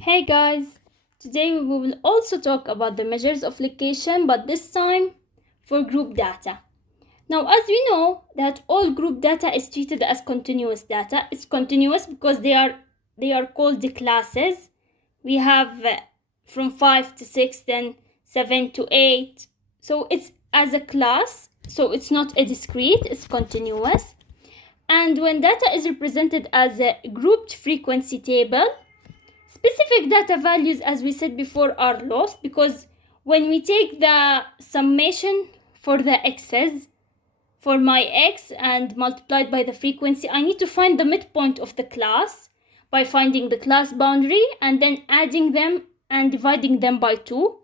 Hey guys, today we will also talk about the measures of location, but this time for group data. Now, as we know that all group data is treated as continuous data. It's continuous because they are called the classes. We have from 5 to 6, then 7 to 8. So it's as a class, so it's not a discrete, it's continuous. And when data is represented as a grouped frequency table, specific data values, as we said before, are lost because when we take the summation for the x's, for my x and multiplied by the frequency, I need to find the midpoint of the class by finding the class boundary and then adding them and dividing them by 2.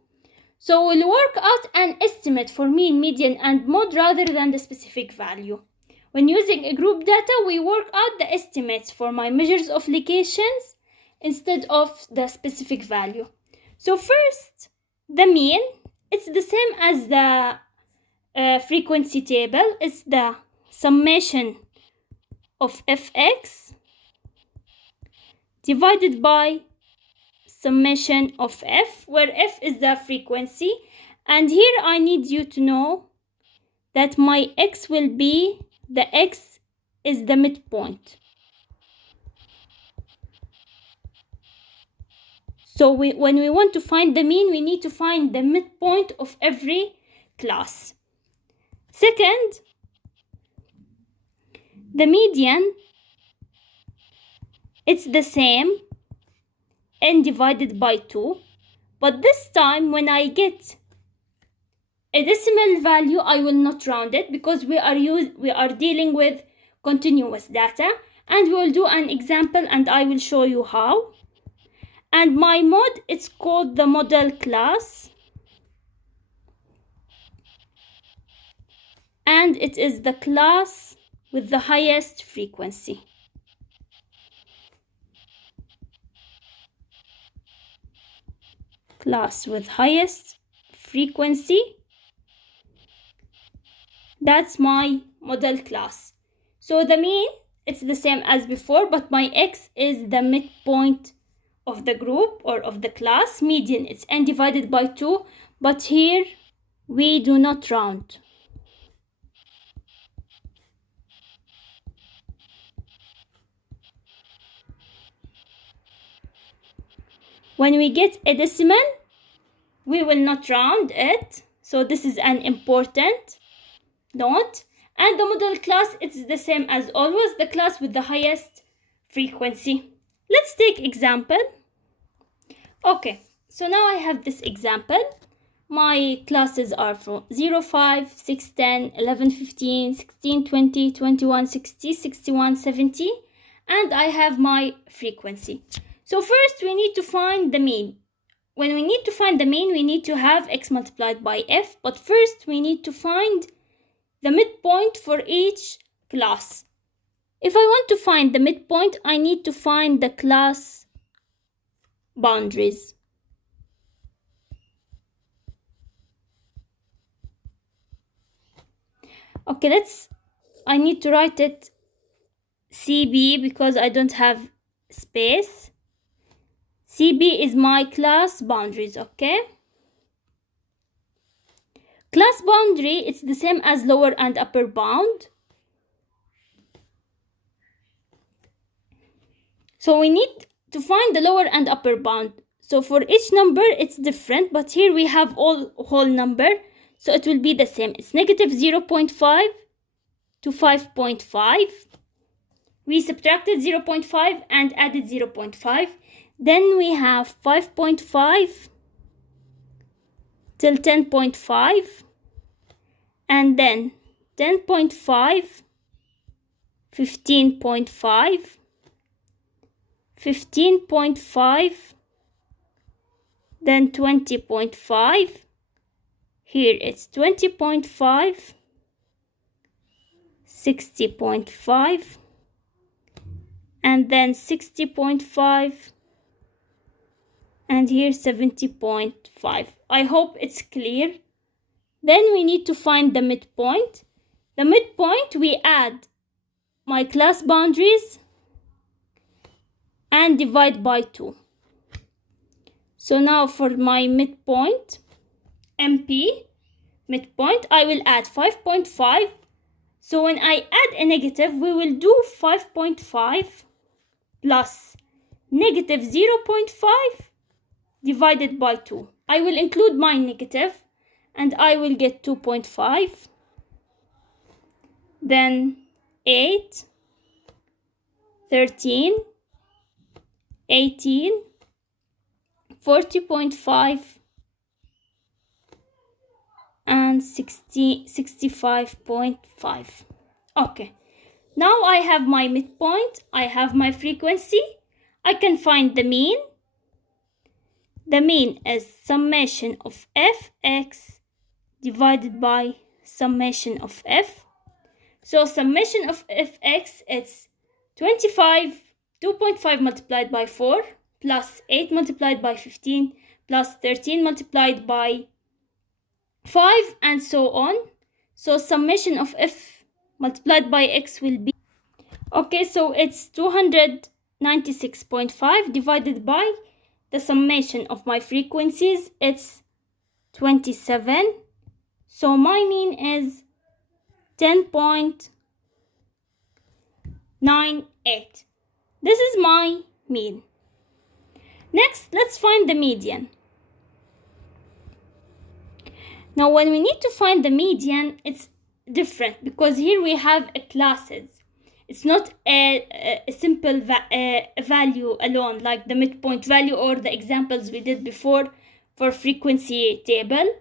So we'll work out an estimate for mean, median, and mode rather than the specific value. When using a group data, we work out the estimates for my measures of locations instead of the specific value. So first, the mean, it's the same as the frequency table. It's the summation of fx divided by summation of f, where f is the frequency. And here I need you to know that my x will be, the x is the midpoint. So when we want to find the mean, we need to find the midpoint of every class. Second, the median, it's the same, n divided by 2. But this time, when I get a decimal value, I will not round it because we are dealing with continuous data. And we will do an example and I will show you how. And my mode, it's called the model class. And it is the class with the highest frequency. Class with highest frequency. That's my model class. So the mean, it's the same as before, but my x is the midpoint of the group or of the class. Median, it's n divided by 2, but here we do not round. When we get a decimal, we will not round it. So this is an important note. And the model class, it's the same as always, the class with the highest frequency. Let's take example. Okay, so now I have this example. My classes are from 0, 5, 6, 10, 11, 15, 16, 20, 21, 60, 61, 70, and I have my frequency. So first we need to find the mean. When we need to find the mean, we need to have x multiplied by f, but first we need to find the midpoint for each class. If I want to find the midpoint, I need to find the class boundaries. Okay, I need to write it CB because I don't have space. CB is my class boundaries, okay? Class boundary, it's the same as lower and upper bound. So we need to find the lower and upper bound. So for each number, it's different, but here we have all whole number, so it will be the same. It's negative 0.5 to 5.5. We subtracted 0.5 and added 0.5. Then we have 5.5 till 10.5, and then 10.5, 15.5, 15.5, then 20.5. Here it's 20.5, 60.5, and then 60.5, and here 70.5. I hope it's clear. Then we need to find the midpoint. The midpoint, we add my class boundaries and divide by 2. So now for my midpoint, MP, midpoint, I will add 5.5. So when I add a negative, we will do 5.5 plus negative 0.5 divided by 2. I will include my negative and I will get 2.5. Then 8, 13, 18, 40.5, and 65.5. Okay, now I have my midpoint, I have my frequency, I can find the mean. The mean is summation of fx divided by summation of f. So summation of fx is 2.5 multiplied by 4 plus 8 multiplied by 15 plus 13 multiplied by 5 and so on. So summation of f multiplied by x will be, okay, so it's 296.5 divided by the summation of my frequencies, it's 27. So my mean is 10.98. This is my mean. Next, let's find the median. Now, when we need to find the median, it's different because here we have classes. It's not a simple value alone, like the midpoint value or the examples we did before for frequency table.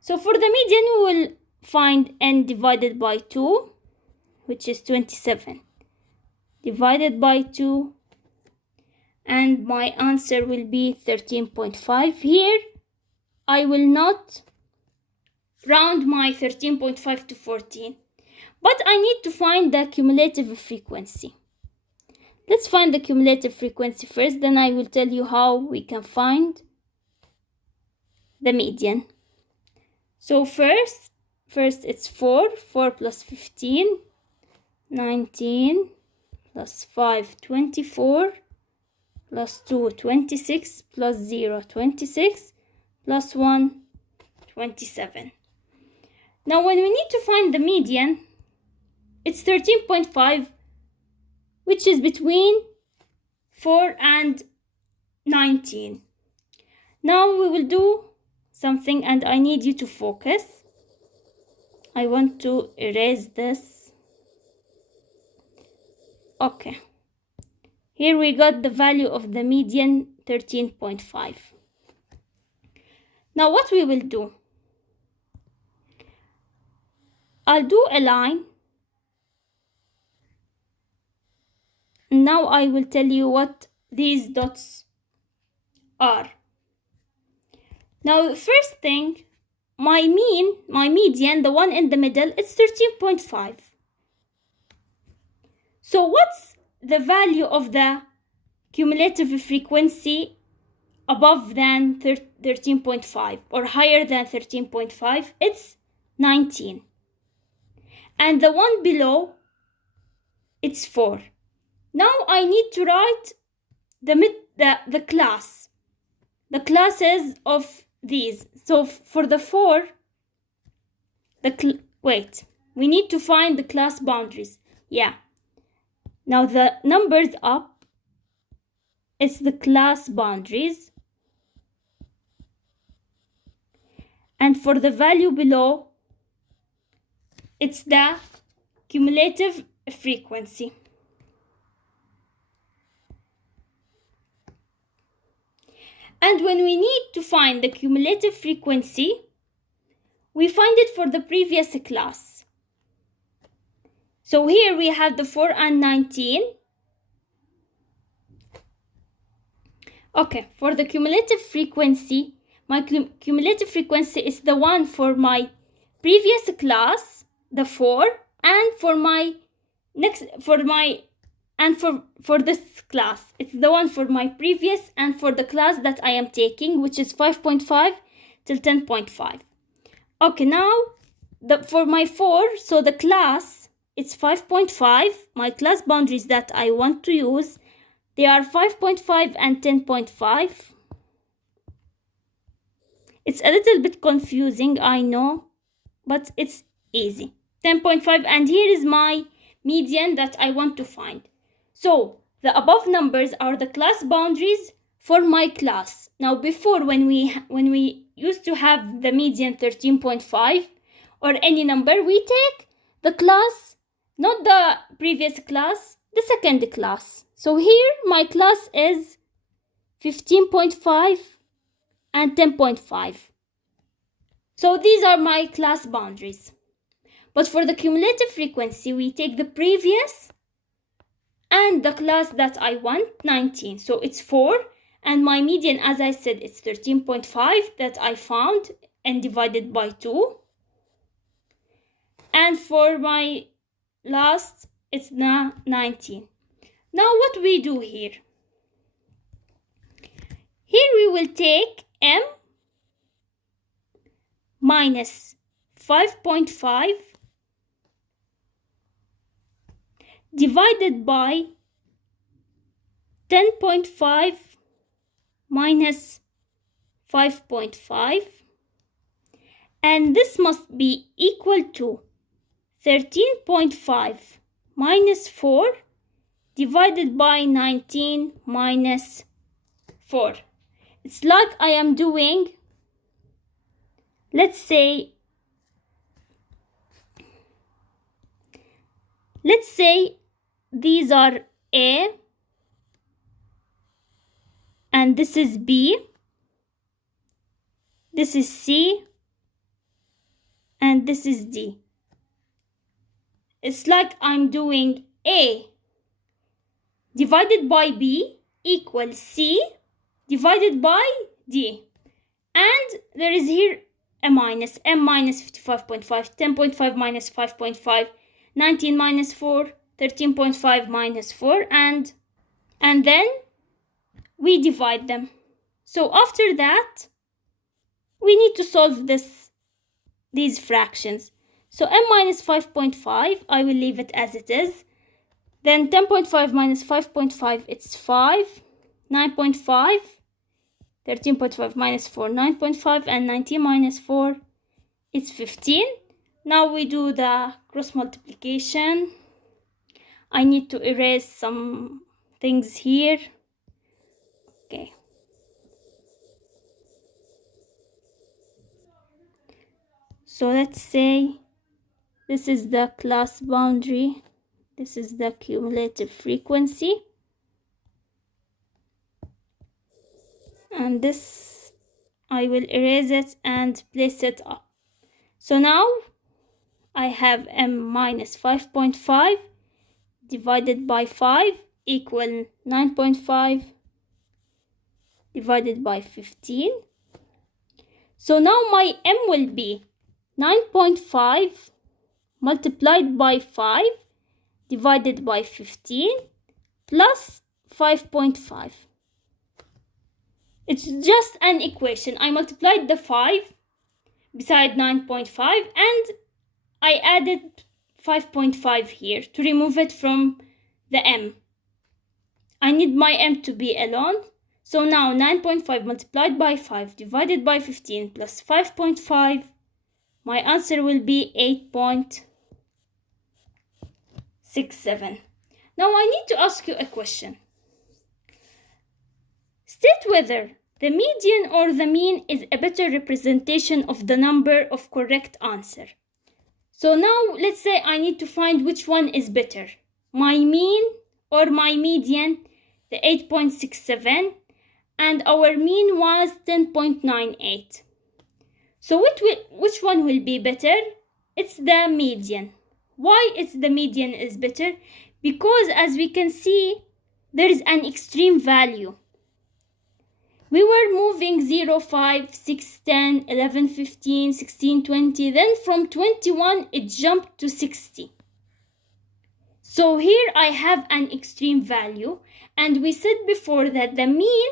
So for the median, we will find n divided by 2, which is 27, divided by 2, and my answer will be 13.5. Here, I will not round my 13.5 to 14, but I need to find the cumulative frequency. Let's find the cumulative frequency first, then I will tell you how we can find the median. So first it's 4 plus 15, 19, plus 5, 24, plus 2, 26, plus 0, 26, plus 1, 27. Now when we need to find the median, it's 13.5, which is between 4 and 19. Now we will do something and I need you to focus. I want to erase this. Okay. Here we got the value of the median, 13.5. Now what we will do, I'll do a line. Now I will tell you what these dots are. Now first thing, my median, the one in the middle, it's 13.5. So what's the value of the cumulative frequency above than 13.5 or higher than 13.5? It's 19. And the one below, it's 4. Now I need to write the class, the classes of these. So for the 4, we need to find the class boundaries. Yeah. Now the numbers up, it's the class boundaries. And for the value below, it's the cumulative frequency. And when we need to find the cumulative frequency, we find it for the previous class. So here we have the 4 and 19. Okay, for the cumulative frequency, my cumulative frequency is the one for my previous class, the 4, and for this class, it's the one for my previous and for the class that I am taking, which is 5.5 till 10.5. Okay, now for my 4, so the class, it's 5.5. My class boundaries that I want to use, they are 5.5 and 10.5. It's a little bit confusing, I know, but it's easy. 10.5, and here is my median that I want to find. So the above numbers are the class boundaries for my class. Now before, when we used to have the median 13.5 or any number, we take the class, not the previous class, the second class. So here my class is 15.5 and 10.5. So these are my class boundaries. But for the cumulative frequency, we take the previous and the class that I want, 19. So it's 4. And my median, as I said, it's 13.5 that I found and divided by 2. And for my last, it's now 19. Now what we do here? Here we will take m minus 5.5 divided by 10.5 minus 5.5, and this must be equal to 13.5 minus 4 divided by 19 minus 4. It's like I am doing, let's say these are A and this is B, this is C, and this is D. It's like I'm doing A divided by B equals C divided by D. And there is here a minus, m minus 55.5, 10.5 minus 5.5, 19 minus 4, 13.5 minus 4, and then we divide them. So after that, we need to solve these fractions. So m minus 5.5, I will leave it as it is. Then 10.5 minus 5.5, it's 5. 9.5, 13.5 minus 4, 9.5, and 19 minus 4, it's 15. Now we do the cross multiplication. I need to erase some things here. Okay. So let's say this is the class boundary. This is the cumulative frequency. And this, I will erase it and place it up. So now I have m minus 5.5 divided by 5 equal 9.5 divided by 15. So now my m will be 9.5 multiplied by 5 divided by 15 plus 5.5. It's just an equation. I multiplied the 5 beside 9.5 and I added 5.5 here to remove it from the m. I need my m to be alone. So now 9.5 multiplied by 5 divided by 15 plus 5.5, my answer will be 8.67. Now I need to ask you a question. State whether the median or the mean is a better representation of the number of correct answer. So now let's say I need to find which one is better, my mean or my median, the 8.67, and our mean was 10.98. So which one will be better? It's the median. Why it's the median is better? Because as we can see, there is an extreme value. We were moving 0, 5, 6, 10, 11, 15, 16, 20. Then from 21, it jumped to 60. So here I have an extreme value. And we said before that the mean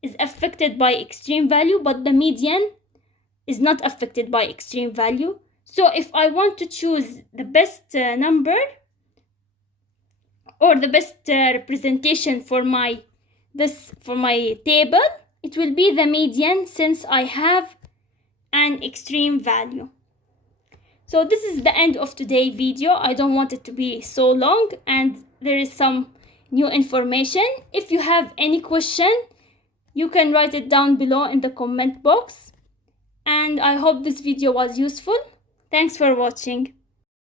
is affected by extreme value, but the median is not affected by extreme value. So if I want to choose the best number or the best representation for my table, it will be the median, since I have and extreme value. So this is the end of today's video. I don't want it to be so long, and there is some new information. If you have any question, you can write it down below in the comment box. And I hope this video was useful. Thanks for watching.